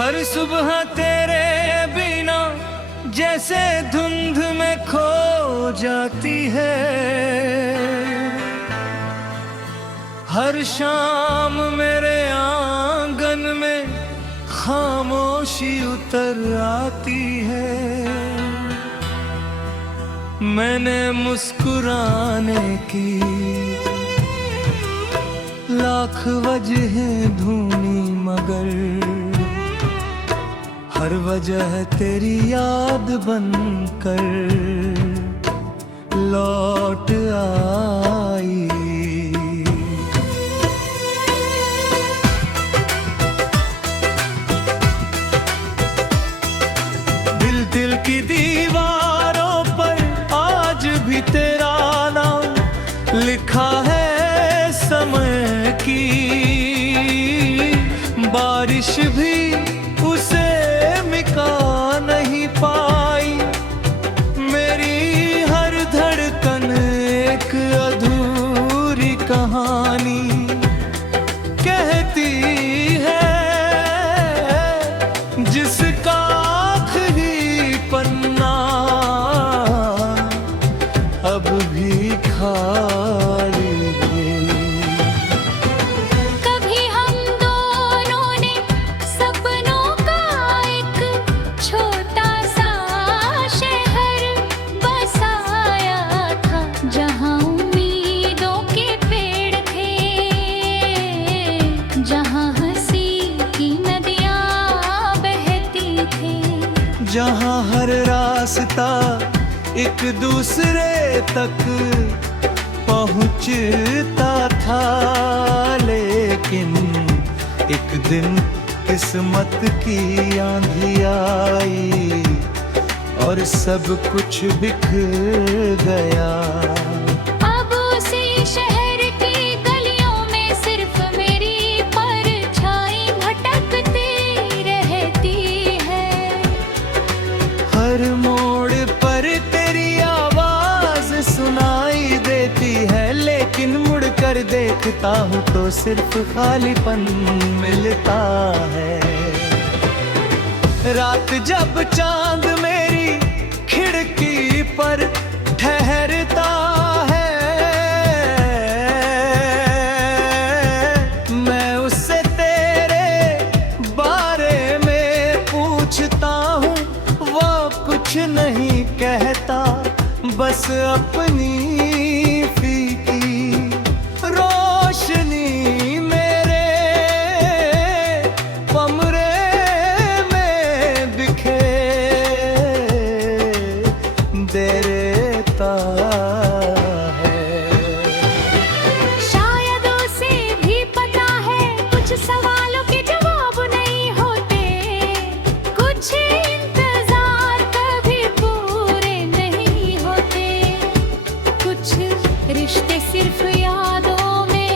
हर सुबह तेरे बिना जैसे धुंध में खो जाती है। हर शाम मेरे आंगन में खामोशी उतर आती है। मैंने मुस्कुराने की लाख वजहें ढूंढी मगर हर वजह तेरी याद बनकर लौट आई। दिल दिल की दीवारों पर आज भी तेरा नाम लिखा है समय की। बारिश भी उसे मिटा नहीं पाई। मेरी हर धड़कन एक अधूरी कहानी कहती है, जिसका आखिरी पन्ना अब भी खाली। जहाँ हर रास्ता एक दूसरे तक पहुँचता था, लेकिन एक दिन किस्मत की आंधी आई और सब कुछ बिखर गया। अब उसी शहर की गलियों में सिर्फ मेरी परछाई भटकती रहती है। हर मोड़ पर तेरी आवाज सुनाई देती है, लेकिन मुड़ कर देखता हूँ तो सिर्फ खालीपन मिलता है। रात जब चांद मेरी खिड़की पर ठहरता है, मैं उससे तेरे बारे में पूछता हूँ, कुछ नहीं कहता, बस अपनी फीकी रोशनी मेरे कमरे में बिखेर देता है। शायद उसे भी पता है कुछ सवालों के जवाब नहीं होते, कुछ रिश्ते सिर्फ यादों में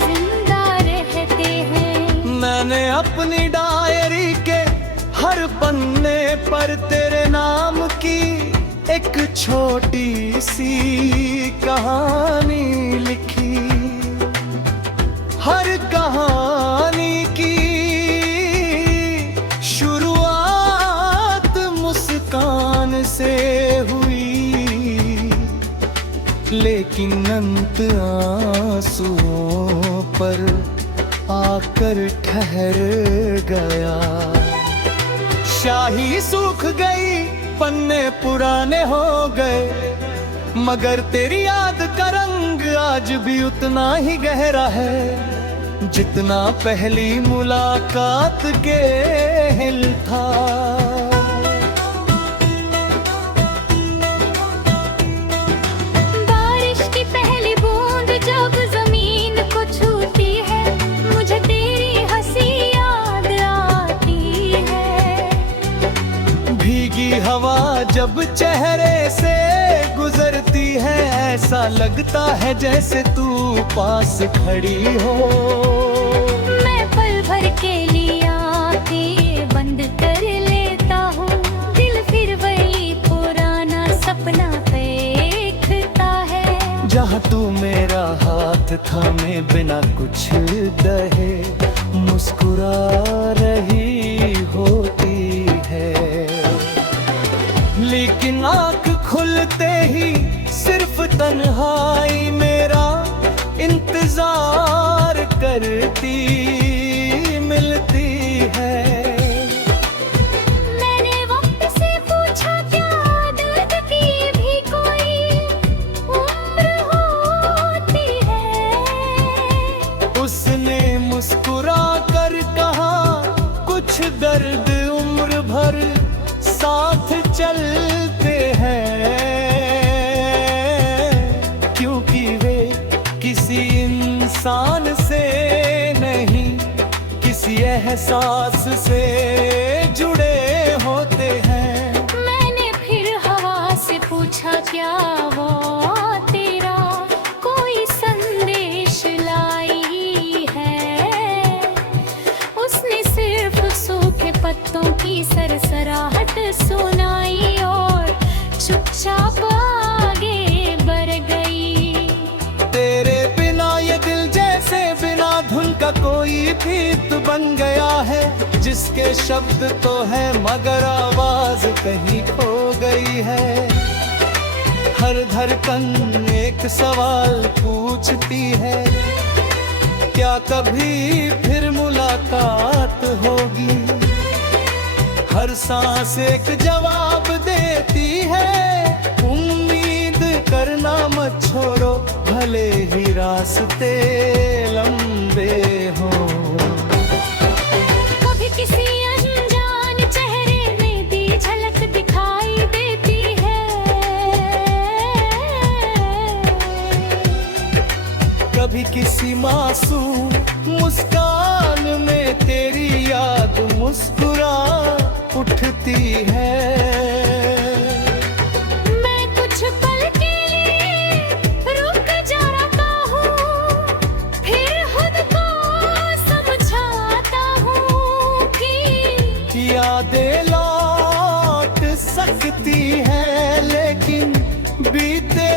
जिंदा रहते हैं। मैंने अपनी डायरी के हर पन्ने पर तेरे नाम की एक छोटी सी कहानी लिखी। हर कहानी की शुरुआत मुस्कान से हुई, लेकिन अंत आंसुओं पर आकर ठहर गया। शाही सूख गई, पन्ने पुराने हो गए, मगर तेरी याद का रंग आज भी उतना ही गहरा है जितना पहली मुलाकात के हिल था। हवा जब चेहरे से गुजरती है, ऐसा लगता है जैसे तू पास खड़ी हो। मैं पल भर के लिए आंखें बंद कर लेता हूँ, दिल फिर वही पुराना सपना देखता है। जहाँ तू मेरा हाथ थामे बिना कुछ कहे मुस्कुरा रही हो। लेकिन आँख खुलते ही सिर्फ तन्हाई मेरा इंतजार करती मिलती है। मैंने वक्त से पूछा क्या दर्द की भी कोई उम्र होती है। उसने मुस्कुरा कर कहा कुछ दर्द उम्र भर साथ चलते हैं, क्योंकि वे किसी इंसान से नहीं किसी एहसास से जुड़े होते हैं। मैंने फिर हवा से पूछा क्या वो तेरा कोई संदेश लाई है। उसने सिर्फ सूखे पत्तों की सरसराहट सुनाई और चुपचाप आगे बढ़ गई। तेरे बिना ये दिल जैसे बिना धुन का कोई गीत बन गया है, जिसके शब्द तो है मगर आवाज कहीं खो गई है। हर धड़कन एक सवाल पूछती है, क्या कभी फिर मुलाकात होगी। हर सांस एक जवाब देती है, उम्मीद करना मत छोड़ो भले ही रास्ते लंबे हों। कभी किसी अनजान चेहरे में भी झलक दिखाई देती है। कभी किसी मासूम मुस्कान में तेरी याद मुस्कुरा उठती है। मैं कुछ पल के लिए रुक जाता हूँ, फिर खुद को समझाता हूँ कि यादें लौट सकती हैं, लेकिन बीते